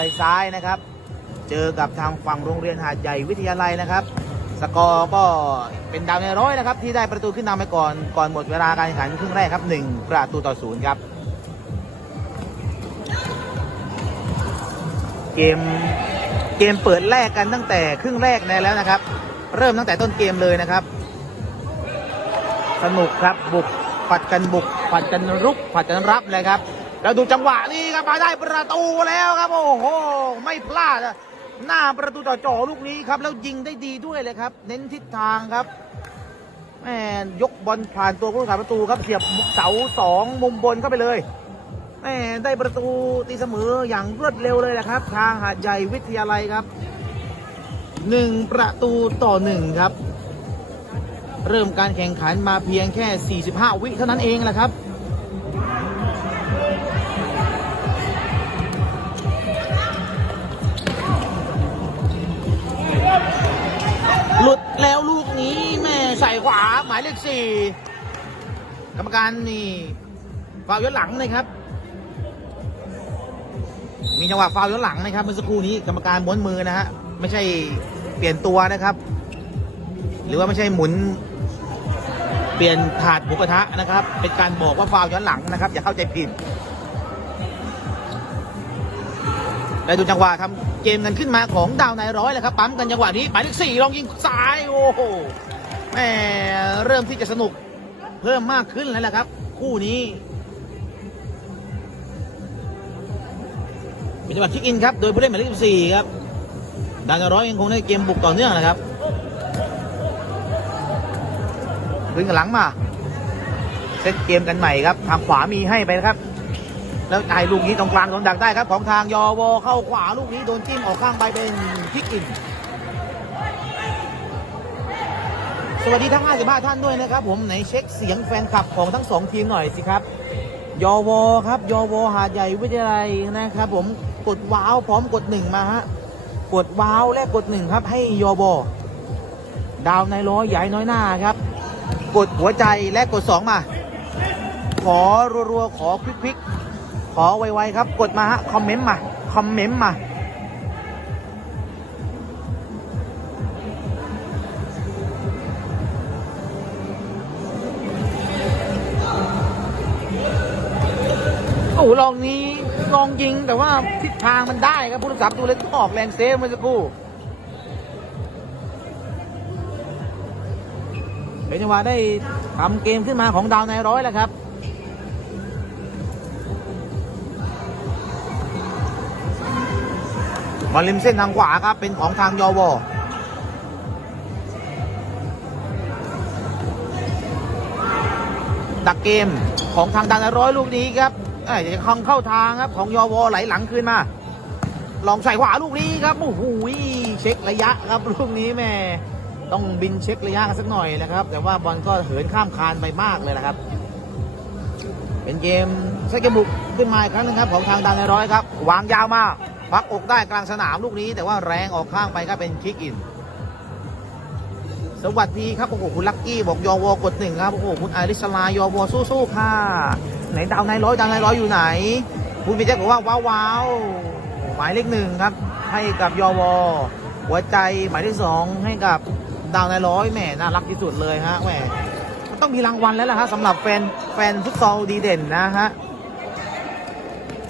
ไปซ้ายนะครับ เจอกับทางฝั่งโรงเรียนหาดใหญ่วิทยาลัยนะครับ สกอร์ก็เป็นดาวในร้อยนะครับ ที่ได้ประตูขึ้นนำไปก่อนก่อนหมดเวลาการแข่งขันครึ่งแรกครับหนึ่งประตูต่อศูนย์ครับ เกมเกมเปิดแรกกันตั้งแต่ครึ่งแรกในแล้วนะครับ เริ่มตั้งแต่ต้นเกมเลยนะครับ สนุกครับบุกผัดกันบุกผัดกันรุกผัดกันรับเลยครับ แล้วดูจังหวะนี้ครับมาได้ประตูแล้วครับโอ้โหไม่พลาดอะหน้าประตูต่อจ่อลูกนี้ครับ แล้วยิงได้ดีด้วยเลยครับ เน้นทิศทางครับแม่ยกบอลผ่านตัวผู้รักษาประตูครับเสียบเสาสองมุมบนเข้าไปเลยแม่ได้ประตูตีเสมออย่างรวดเร็วเลยนะครับ ทางหาดใหญ่วิทยาลัยครับหนึ่งประตูต่อหนึ่งครับ เริ่มการแข่งขันมาเพียงแค่ 45 วิเท่านั้นเองแหละครับ ใส่ขวาหมายเลขสี่กรรมการนี่ฟาวล์ย้อนหลังนะครับ มีจังหวะฟาวล์ย้อนหลังนะครับเมื่อสักครู่นี้กรรมการม้วนมือนะฮะไม่ใช่เปลี่ยนตัวนะครับ หรือว่าไม่ใช่หมุน เปลี่ยนถาดหมูกระทะนะครับ เป็นการบอกว่าฟาวล์ย้อนหลังนะครับ อย่าเข้าใจผิดได้ดูจังหวะทำเกมกันขึ้นมาของดาวนายร้อยเลยครับปั๊มกันจังหวะนี้หมายเลขสี่ลองยิงซ้ายโอ้โห แหม่เริ่มที่จะสนุกเพิ่มมากขึ้นแล้วแหละครับ คู่นี้เป็นจังหวะคิกอินครับ โดยผู้เล่นหมายเลขสี่ครับดาวนร้อยยังคงได้เกมบุกต่อเนื่องนะครับขึ้นกันหลังมา เซตเกมกันใหม่ครับ ทางขวามีให้ไปนะครับ แล้วไอ้ลูกนี้ตรงกลางโดนดักได้ครับ ของทางยอวเข้าขวาลูกนี้โดนจิ้มออกข้างไปเป็นคิกอิน สวัสดีทั้ง 55 ท่านด้วยนะครับ ผมไหนเช็คเสียงแฟนคลับของทั้งสองทีมหน่อยสิครับยอวครับยอวหาดใหญ่วิทยาลัยนะครับ ผมกดว้าวพร้อมกดหนึ่งมาฮะกดว้าวและกดหนึ่งครับ ให้ยอวดาวในร้อยใหญ่น้อยหน้าครับ กดหัวใจและกด 2 มา ขอรัวๆขอควิกๆขอไวๆครับ กดมาฮะคอมเมนต์มาคอมเมนต์มา ลองนี้ลองยิงแต่ว่าทิศทางมันได้ครับผู้รักษาประตูเล็กองออกแรงเซฟเมื่อสักครู่เป็นจังหวะได้ทำเกมขึ้นมาของดาวในร้อยแล้วครับบอลริมเส้นทางขวาครับ เป็นของทางยอวอดักเกมของทางดาวนร้อยลูกนี้ครับ อ้ยจะคังเข้าทางครับของยอวอไหลหลังคืนมา ลองใส่ขวาลูกนี้ครับโอ้โหเช็คระยะครับลูกนี้แม่ต้องบินเช็คระยะกันสักหน่อยนะครับ แต่ว่าบอลก็เหินข้ามคานไปมากเลยนะครับ เป็นเกมเซกบุกขึ้นมาอีกครั้งหนึงครับของทางดาวในร้อยครับวางยาวมาพักอกได้กลางสนามลูกนี้ แต่ว่าแรงออกข้างไปครับเป็นคิกอิน สวัสดีครับโอ้โหคุณลักกี้บอกยอวอกดหนึ่งครับโอ้โหคุณไอริสลายอวอสู้ๆค่ะไหนดาวในร้อยดาวในร้อยอยู่ไหน คุณพีแจ็คบอกว่าว้าวว้าวหมายเลขหนึ่งครับ ให้กับยอวอหัวใจหมายเลขสองให้กับดาวในร้อยแหมน่ารักที่สุดเลยฮะแหมมันต้องมีรางวัลแล้วล่ะฮะสำหรับแฟนแฟนฟุตซอลดีเด่นนะฮะ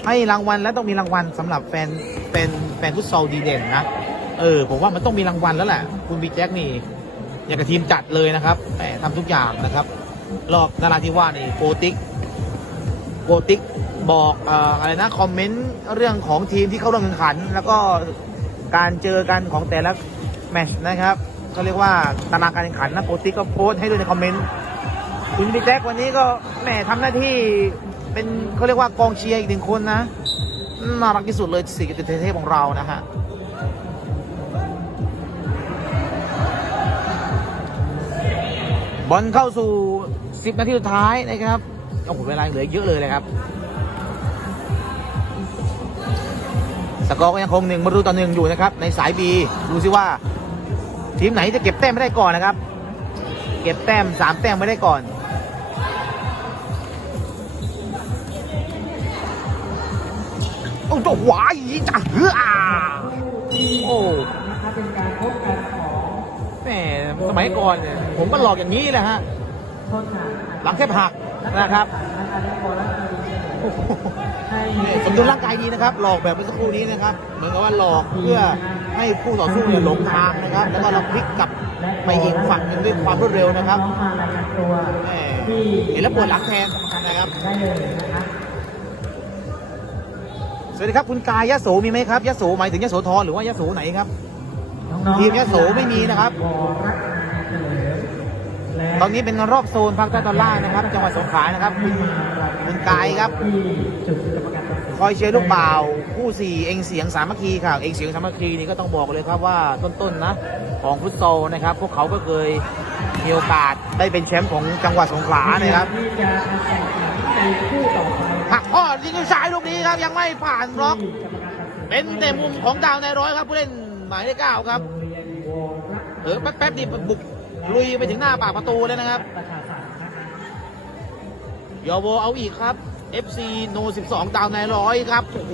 ให้รางวัลและต้องมีรางวัลสำหรับแฟนแฟนแฟนฟุตซอลดีเด่นนะเออผมว่ามันต้องมีรางวัลแล้วแหละคุณบีแจ็คนี่ อย่างกับทีมจัดเลยนะครับแหมทำทุกอย่างนะครับ รอบนาราธิวาสนี่โกติกโกติกบอกอะไรนะคอมเมนต์เรื่องของทีมที่เข้าร่วมแข่งขัน แล้วก็การเจอกันของแต่ละแมชนะครับเขาเรียกว่าตารางการแข่งขันนะโกติกก็โพสต์ให้ด้วยในคอมเมนต์คุณพี่แจ็ควันนี้ก็แหมทำหน้าที่เป็นเขาเรียกว่ากองเชียร์อีกหนึ่งคนนะน่ารักที่สุดเลยสี่กิจเทพของเรานะฮะ บอลเข้าสู่ 10 นาทีสุดท้ายนะครับโอ้โหเวลาเหลือเยอะเลยนะครับ สกอร์ก็ยังคงหนึ่งประตูต่อหนึ่งอยู่นะครับ ในสายบีดูซิว่า ทีมไหนจะเก็บแต้มไม่ได้ก่อนนะครับ เก็บแต้มสามแต้มไม่ได้ก่อนโอ้โหวายจ้าเฮ้อโอ้ามัยก่อนเนี่ยผมก็หลอกอย่างนี้แหละฮะหลังแทบหักนะครับโอ้โหนี่สมดุลร่างกายดีนะครับ หลอกแบบเมื่อสักครู่นี้นะครับ เหมือนกับว่าหลอกเพื่อให้คู่ต่อสู้เนี่ยหลงทางนะครับ แล้วก็เราพลิกกลับไปอีกฝั่งหนึงด้วยความรวดเร็วนะครับแหมเห็นแล้วปวดหลังแทนนะครับสวัสดีครับคุณกายยะโสมีไหมครับยะโสหมายถึงยะโสธรหรือว่ายะโสไหนครับทีมยโสไม่มีนะครับ ตอนนี้เป็นรอบโซนภาคใต้ตอนล่างนะครับ จังหวัดสงขลานะครับคุณคุณกายครับ คอยเชียร์ลูกบ่าคู่สี่เองเสียงสามัคคีค่ะ เองเสียงสามัคคีนี่ก็ต้องบอกเลยครับว่าต้นๆนะของฟุตซอลนะครับ พวกเขาก็เคยมีโอกาสได้เป็นแชมป์ของจังหวัดสงขลานะครับหักข้อยิงด้วยซ้ายลูกนี้ครับยังไม่ผ่านบล็อก เป็นแต่มุมของดาวในร้อยครับผู้เล่นหมายเลขเก้าครับเออแป๊บๆนี่บุก ลุยไปถึงหน้าปากประตูเลยนะครับยอโวเอาอีกครับ FC No 12 ดาวในร้อยครับโอ้โห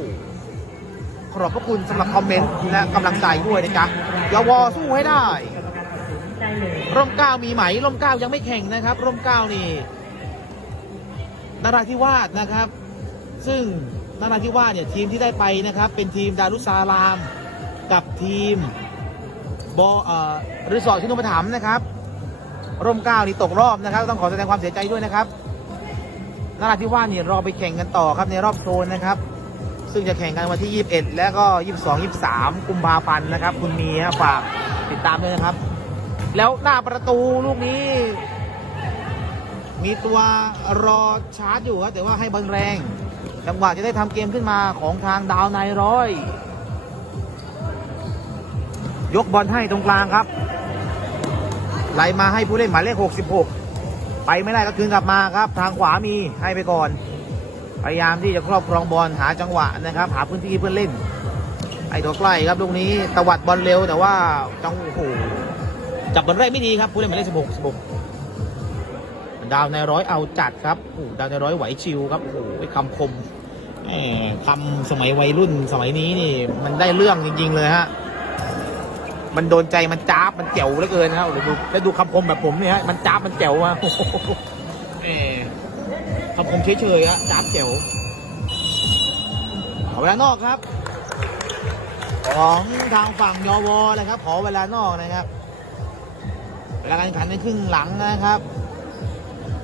ขอบพระคุณสำหรับคอมเมนต์และกำลังใจด้วยนะจ๊ะยอวอสู้ให้ได้ร่มเก้ามีไหมร่มเก้ายังไม่แข่งนะครับ ร่มเก้านี่นราธิวาสนะครับ ซึ่งนราธิวาสเนี่ยทีมที่ได้ไปนะครับ เป็นทีมดารุสาราม กับทีมบอเอ่อรีสอร์ทชินุปถัมนะครับ ร่มเกล้านี่ตกรอบนะครับ ต้องขอแสดงความเสียใจด้วยนะครับนราธิวาสเนี่ยรอไปแข่งกันต่อครับในรอบโซนนะครับ ซึ่งจะแข่งกันวันที่ 21 และก็ 22 23 กุมภาพันธ์นะครับ คุณมีฮะฝากติดตามด้วยนะครับ แล้วหน้าประตูลูกนี้ มีตัวรอชาร์จอยู่ครับแต่ว่าให้บอลแรงจังหวะจะได้ทำเกมขึ้นมาของทางดาวนายร้อย ยกบอลให้ตรงกลางครับ ไหลมาให้ผู้เล่นหมายเลข 66 ไปไม่ได้ก็คืนกลับมาครับ ทางขวามีให้ไปก่อน พยายามที่จะครอบครองบอลหาจังหวะนะครับ หาพื้นที่เพื่อนเล่น ไอ้ตัวใกล้ครับลูกนี้ตวัดบอลเร็วแต่ว่าจังโอ้โหจับบอลแรกไม่ดีครับผู้เล่นหมายเลข 16 16 ดาวในร้อยเอาจัดครับโอ้โหดาวในร้อยไหวชิวครับโอ้โหคำคมแหมคำสมัยวัยรุ่นสมัยนี้นี่มันได้เรื่องจริง ๆ เลยฮะ มันโดนใจมันจ้าบมันเจ๋วเหลือเกินนะครับแล้วดูแล้วดูคำคมแบบผมเนี่ยฮะมันจ้าบมันเจ๋วอะโอ้โหแหมคำคมเฉยๆฮะจ้าบเจ๋วขอเวลานอกครับ ของทางฝั่งยอวอเลยครับ ขอเวลานอกนะครับ เวลาการแข่งขันในครึ่งหลังนะครับ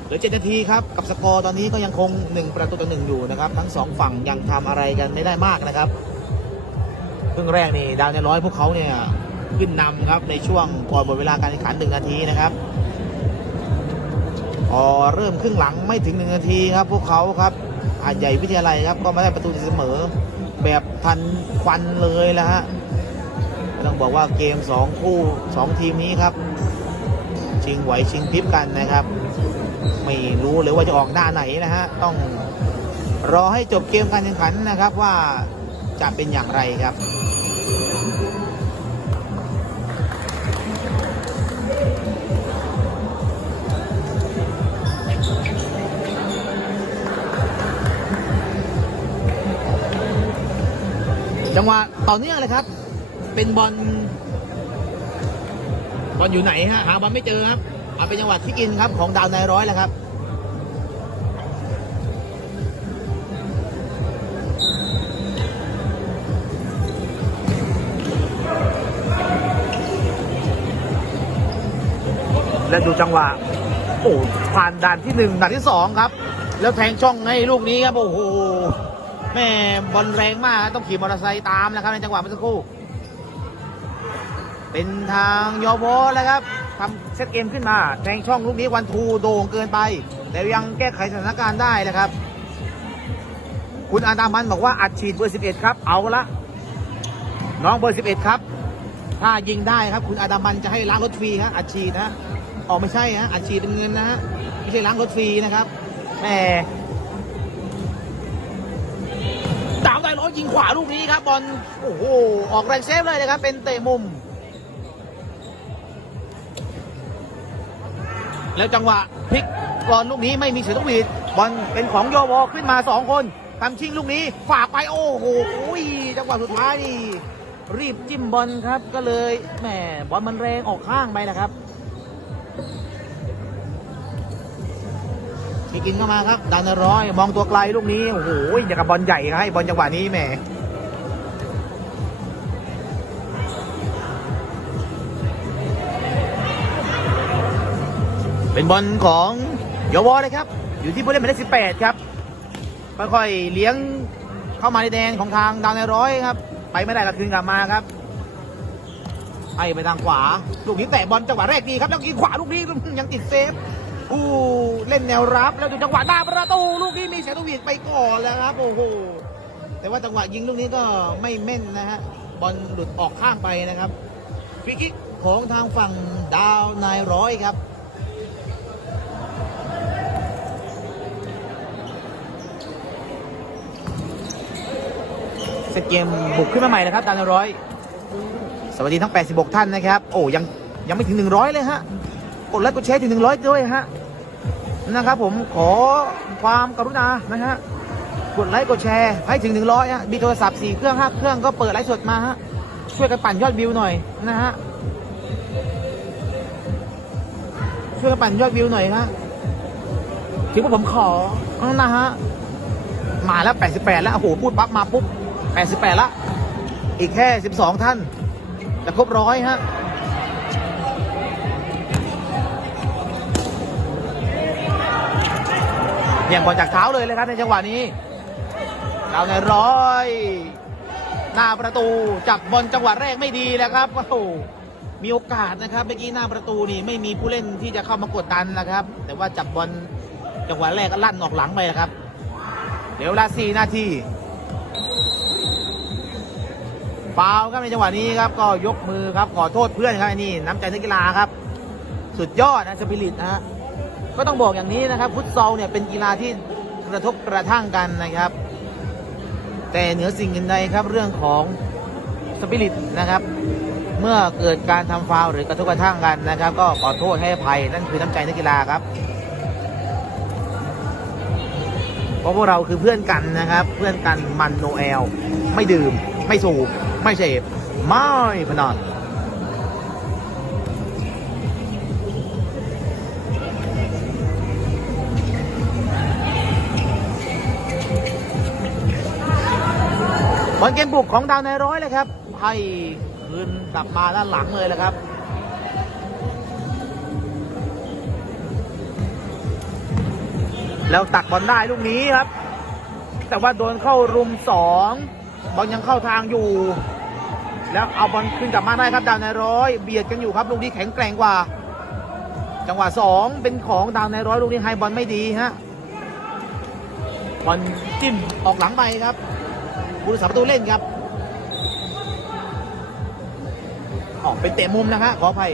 เหลือเจ็ดนาทีครับกับสกอร์ตอนนี้ก็ยังคง1ประตูต่อหนึ่งอยู่นะครับ ทั้งสองฝั่งยังทำอะไรกันไม่ได้มากนะครับครึ่งแรกนี่ดาวในร้อยพวกเขาเนี่ย ขึ้นนำครับในช่วงก่อนหมดเวลาการแข่งขันหนึ่งนาทีนะครับพอเริ่มครึ่งหลังไม่ถึงหนึ่งนาทีครับ พวกเขาครับอาจใหญ่วิทยาลัยครับ ก็ไม่ได้ประตูเสมอแบบทันควันเลยแล้วฮะต้องบอกว่าเกมสองคู่สองทีมนี้ครับ ชิงไหวชิงพริบกันนะครับ ไม่รู้เลยว่าจะออกหน้าไหนนะฮะ ต้องรอให้จบเกมการแข่งขันนะครับว่าจะเป็นอย่างไรครับ จังหวะต่อเนื่องเลยครับ เป็นบอลบอลอยู่ไหนฮะหาบอลไม่เจอครับเอาเป็นจังหวะที่กินครับของดาวนายร้อยแหละครับและดูจังหวะโอ้ผ่านด่านที่หนึ่งด่านที่สองครับ แล้วแทงช่องให้ลูกนี้ครับโอ้โห แม่บอลแรงมากต้องขี่มอเตอร์ไซค์ตามนะครับในจังหวะเมื่อสักครู่ เป็นทางยอวอแล้วครับทำเซตเกมขึ้นมาแทงช่องลูกนี้วันทูโด่งเกินไป แต่ยังแก้ไขสถานการณ์ได้นะครับ คุณอาดามันบอกว่าอัดฉีดเบอร์11 ครับ เอาละน้องเบอร์11 ครับ ถ้ายิงได้ครับ คุณอาดามันจะให้ล้างรถฟรีฮะอัดฉีดนะอ๋อไม่ใช่ฮะอัดฉีดเป็นเงินนะฮะไม่ใช่ล้างรถฟรีนะครับแหม ดาวได้ร้อยยิงขวาลูกนี้ครับบอลโอ้โหออกแรงเซฟเลยนะครับ เป็นเตะมุม แล้วจังหวะพลิกกรอนลูกนี้ไม่มีเสียงตกหวีดบอลเป็นของโยวอขึ้นมาสองคนทำชิงลูกนี้ฝากไปโอ้โหจังหวะสุดท้ายนี่รีบจิ้มบอลครับก็เลยแหมบอลมันแรงออกข้างไปนะครับ กินเข้ามาครับดาวนร้อยมองตัวไกลลูกนี้โอ้โหอย่างกับบอลใหญ่ครับให้บอลจังหวะนี้แหมเป็นบอลของเยาวอเลยครับ อยู่ที่ผู้เล่นหมายเลขสิบแปดครับค่อยๆเลี้ยงเข้ามาในแดนของทางดาวในร้อยครับ ไปไม่ได้ก็คืนกลับมาครับไอไปทางขวา ลูกนี้แตะบอลจังหวะแรกดีครับ แล้วยิงขวาลูกนี้ยังติดเซฟ อู้เล่นแนวรับแล้วดูจังหวะหน้าประตูลูกนี้มีเซตวีดไปก่อนแล้วครับโอ้โหแต่ว่าจังหวะยิงลูกนี้ก็ไม่แม่นนะฮะบอลหลุดออกข้างไปนะครับฟรีคิกของทางฝั่งดาวนายร้อยครับเซตเกมบุกขึ้นมาใหม่นะครับดาวนายร้อยสวัสดีทั้ง 86 ท่านนะครับ โอ้ยังยังไม่ถึง 100 เลยฮะ กดไลค์กดแชร์ถึง 100 ด้วยฮะ นะครับผมขอความกรุณานะฮะกดไลค์กดแชร์ให้ถึง100ฮะมีโทรศัพท์4เครื่อง5เครื่องก็เปิดไลฟ์สดมาฮะช่วยกันปั่นยอดวิวหน่อยนะฮะช่วยกันปั่นยอดวิวหน่อยฮะถือว่าผมขอนะฮะมาแล้ว88แปดแล้วโอ้โหพูดปั๊บมาปุ๊บ88ละอีกแค่12ท่านจะครบร้อยฮะ ย่างบอลจากเท้าเลยเลยครับในจังหวะนี้ดาวในร้อย หน้าประตูจับบอลจังหวะแรกไม่ดีแล้วครับโอ้โหมีโอกาสนะครับเมื่อกี้หน้าประตูนี่ไม่มีผู้เล่นที่จะเข้ามากดดันนะครับ แต่ว่าจับบอลจังหวะแรกก็ลั่นออกหลังไปแล้วครับ เดี๋ยวเวลา4นาทีฟาวครับในจังหวะนี้ครับก็ยกมือครับขอโทษเพื่อนครับไอ้นี่น้ำใจนักกีฬาครับ สุดยอดนะสปิริตนะฮะ ก็ต้องบอกอย่างนี้นะครับฟุตซอลเนี่ยเป็นกีฬาที่กระทบกระทั่งกันนะครับ แต่เหนือสิ่งอื่นใดครับเรื่องของสปิริตนะครับ เมื่อเกิดการทำฟาวหรือกระทบกระทั่งกันนะครับ ก็ขอโทษให้อภัยนั่นคือน้ำใจนักกีฬาครับเพราะพวกเราคือเพื่อนกันนะครับ เพื่อนกันมันโนเอล ไม่ดื่ม ไม่สูบ ไม่เสพไม่พนัน บอลเกมบุกของดาวในร้อยเลยครับ ให้คืนกลับมาด้านหลังเลยแหละครับแล้วตัดบอลได้ลูกนี้ครับ แต่ว่าโดนเข้ารุมสองบอลยังเข้าทางอยู่ แล้วเอาบอลขึ้นกลับมาได้ครับดาวในร้อยเบียดกันอยู่ครับลูกนี้แข็งแกร่งกว่า จังหวะสองเป็นของดาวในร้อยลูกนี้ให้บอลไม่ดีฮะบอลจิ้มออกหลังไปครับ ผู้รักษาประตูเล่นครับออกเป็นเตะมุมนะฮะขออภัย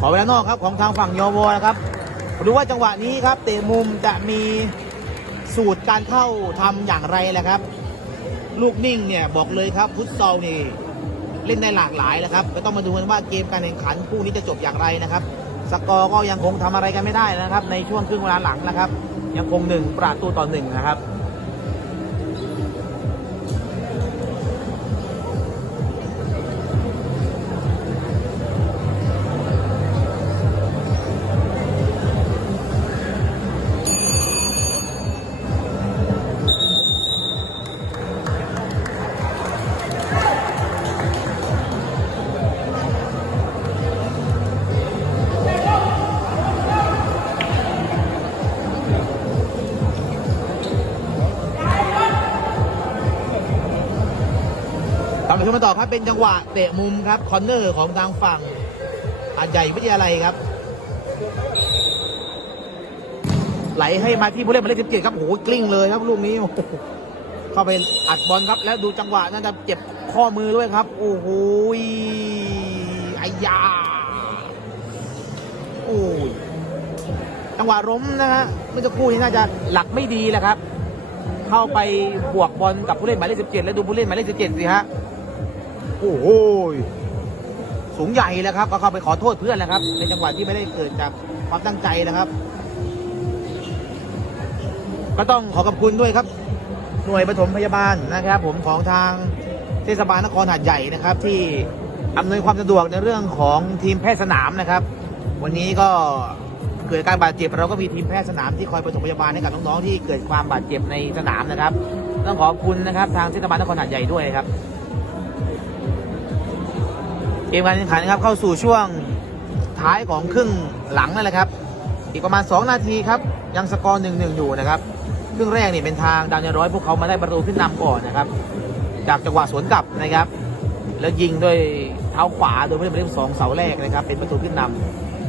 ขอเวลานอกครับของทางฝั่งยอวอนะครับดูว่าจังหวะนี้ครับเตะมุมจะมีสูตรการเข้าทำอย่างไรแหละครับ ลูกนิ่งเนี่ยบอกเลยครับฟุตซอลนี่เล่นได้หลากหลายแหละครับก็ต้องมาดูกันว่าเกมการแข่งขันคู่นี้จะจบอย่างไรนะครับ สกอร์ก็ยังคงทำอะไรกันไม่ได้นะครับ ในช่วงครึ่งเวลาหลังนะครับ ยังคงหนึ่งประตูต่อหนึ่งนะครับ ตามไปชมกันต่อครับเป็นจังหวะเตะมุมครับคอนเนอร์ของทางฝั่งอาจใหญ่วิทยาลัยครับ ไหลให้มาที่ผู้เล่นหมายเลขสิบเจ็ดครับโอ้โหกลิ้งเลยครับลูกนี้เข้าไปอัดบอลครับ แล้วดูจังหวะน่าจะเจ็บข้อมือด้วยครับ โอ้โหไอ้ยาโอ้ยจังหวะล้มนะฮะเมื่อสักครู่นี้น่าจะหลักไม่ดีแหละครับ เข้าไปบวกบอลกับผู้เล่นหมายเลขสิบเจ็ดแล้วดูผู้เล่นหมายเลขสิบเจ็ดสิฮะ โอ้โหสูงใหญ่แล้วครับก็เข้าไปขอโทษเพื่อนแล้วครับในจังหวะที่ไม่ได้เกิดจากความตั้งใจนะครับ ก็ต้องขอขอบคุณด้วยครับ หน่วยปฐมพยาบาลนะครับ ผมของทางเทศบาลนครหาดใหญ่นะครับ ที่อำนวยความสะดวกในเรื่องของทีมแพทย์สนามนะครับ วันนี้ก็เกิดการบาดเจ็บเราก็มีทีมแพทย์สนามที่คอยปฐมพยาบาลให้กับน้องๆที่เกิดความบาดเจ็บในสนามนะครับ ต้องขอบคุณนะครับ ทางเทศบาลนครหาดใหญ่ด้วยครับ เกมการแข่งขันครับเข้าสู่ช่วงท้ายของครึ่งหลังนั่นแหละครับ อีกประมาณ 2 นาทีครับ ยังสกอร์หนึ่งหนึ่งอยู่นะครับครึ่งแรกนี่เป็นทางดาวเนยร้อยพวกเขามาได้ประตูขึ้นนำก่อนนะครับ จากจังหวะสวนกลับนะครับ แล้วยิงด้วยเท้าขวาโดยไม่ได้ไปเล่นสองเสาแรกนะครับ เป็นประตูขึ้นน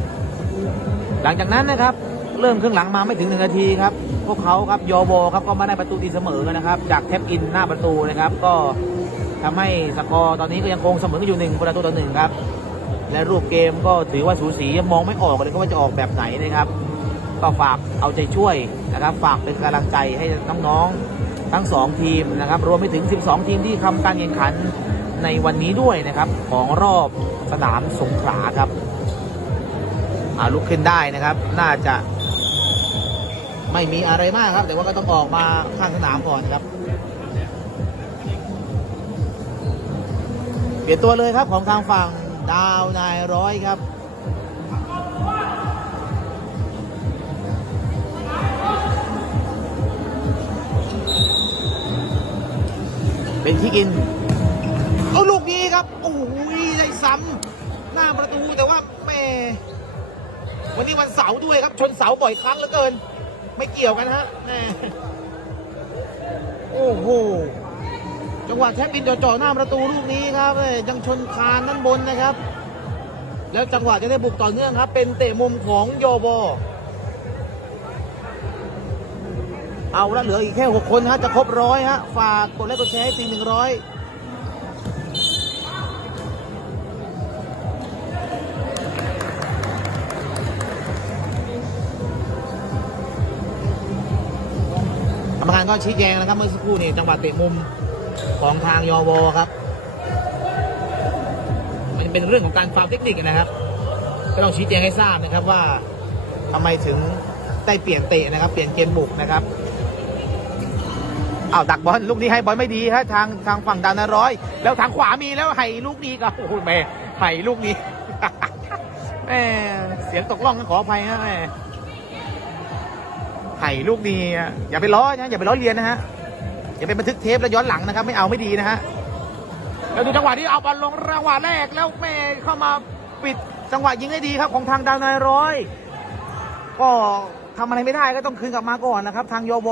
ำหลังจากนั้นนะครับ เริ่มครึ่งหลังมาไม่ถึงหนึ่งนาทีครับพวกเขาครับยอวครับก็มาได้ประตูตีเสมอนะครับ จากแทบอินหน้าประตูนะครับ ก็ ทำให้สกอร์ตอนนี้ก็ยังคงเสมออยู่หนึ่งประตูต่อหนึ่งครับ และรูปเกมก็ถือว่าสูสีมองไม่ออกเลยก็ว่าจะออกแบบไหนนะครับ ก็ฝากเอาใจช่วยนะครับ ฝากเป็นกำลังใจให้น้องๆทั้ง 2 ทีมนะครับ รวมไปถึง 12 ทีมที่ทำการแข่งขันในวันนี้ด้วยนะครับ ของรอบสนามสงขลาครับอาลุกขึ้นได้นะครับ น่าจะไม่มีอะไรมากครับ แต่ว่าก็ต้องออกมาข้างสนามก่อนครับ ปลี่ยนตัวเลยครับของทางฝั่งดาวนายร้อยครับเป็นที่กินเอาลูกนี้ครับโอ้ยได้ซ้ำหน้าประตูแต่ว่าแหม่วันนี้วันเสาร์ด้วยครับ ชนเสาบ่อยครั้งเหลือเกิน ไม่เกี่ยวกันฮะแหม่โอ้โห จังหวะแทบบินจ่อๆหน้าประตูลูกนี้ครับยยังชนคานด้านบนนะครับ แล้วจังหวะจะได้บุกต่อเนื่องครับ เป็นเตะมุมของโยโบ เอาละเหลืออีกแค่ 6 คนฮะจะครบร้อยฮะฝากกดไลค์กดแชร์ให้ตีหนึ่งร้อยกรรมการก็ชี้แจงนะครับเมื่อสักครู่นี่จังหวะเตะมุม ของทางยอวอครับ มันเป็นเรื่องของการฟาวล์เทคนิคนะครับ ก็ต้องชี้แจงให้ทราบนะครับว่าทำไมถึงได้เปลี่ยนเตะนะครับ เปลี่ยนเกมบุกนะครับอ้าวดักบอลลูกนี้ให้บอลไม่ดีฮะทางทางฝั่งดาวนาร้อย แล้วทางขวามีแล้วไห่ลูกนี้ก็โอ้โหแม่ไห่ลูกนี้แม่เสียงตกล่องขออภัยนะแม่ไห่ลูกนี้อะอย่าไปล้อนะอย่าไปล้อเลียนนะฮะ อย่าไปบันทึกเทปแล้วย้อนหลังนะครับ ไม่เอาไม่ดีนะฮะแล้วดูจังหวะที่เอาบอลลงจังหวะแรกแล้วแม่เข้ามาปิดจังหวะยิงได้ดีครับของทางดาวนายร้อย ก็ทำอะไรไม่ได้ก็ต้องคืนกลับมาก่อนนะครับ ทางโยบ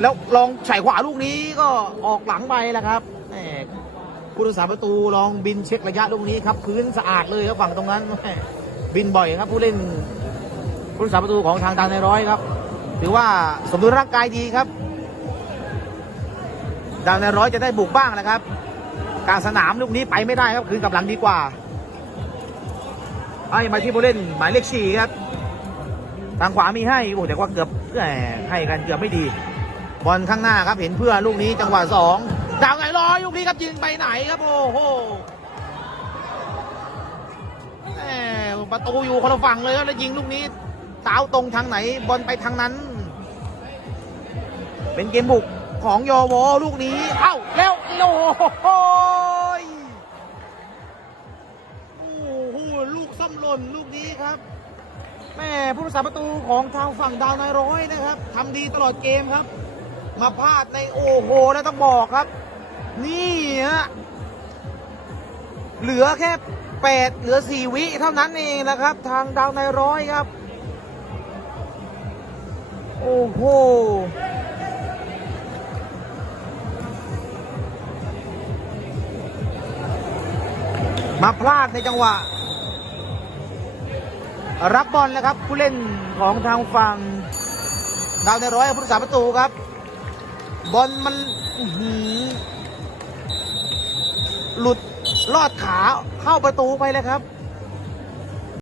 แล้วลองใส่ขวาลูกนี้ก็ออกหลังไปแล้วครับผู้รักษาประตูลองบินเช็คระยะลูกนี้ครับ พื้นสะอาดเลยครับฝั่งตรงนั้น บินบ่อยครับผู้เล่น ผู้รักษาประตูของทางดาวในร้อยครับ ถือว่าสมดุลร่างกายดีครับดาวในร้อยจะได้บุกบ้างนะครับกลางสนามลูกนี้ไปไม่ได้ครับคืนกับหลังดีกว่าไอ้มาที่ผู้เล่นหมายเลขสี่ครับทางขวามีให้โอ้แต่ว่าเกือบแหมให้กันเกือบไม่ดี บอลข้างหน้าครับเห็นเพื่อนลูกนี้จังหวะสองดาวในร้อยลูกนี้ครับยิงไปไหนครับโอ้โหประตูอยู่คนละฝั่งเลยแล้วยิงลูกนี้ เท้าตรงทางไหนบอลไปทางนั้น เป็นเกมบุกของยอวอลูกนี้เอ้าแล้วโอ้โหยโอ้โหลูกซ้ำหล่นลูกนี้ครับแม่ผู้รักษาประตูของทางฝั่งดาวนายร้อยนะครับทำดีตลอดเกมครับ มาพลาดในโอ้โหแล้วต้องบอกครับ นี่ฮะเหลือแค่แปดเหลือสี่วิเท่านั้นเองนะครับ ทางดาวนายร้อยครับ โอ้โห มาพลาดในจังหวะ รับบอลแล้วครับ ผู้เล่นของทางฝั่งดาวในร้อยผู้รักษาประตูครับ บอลมันหหลุดลอดขาเข้าประตูไปเลยครับ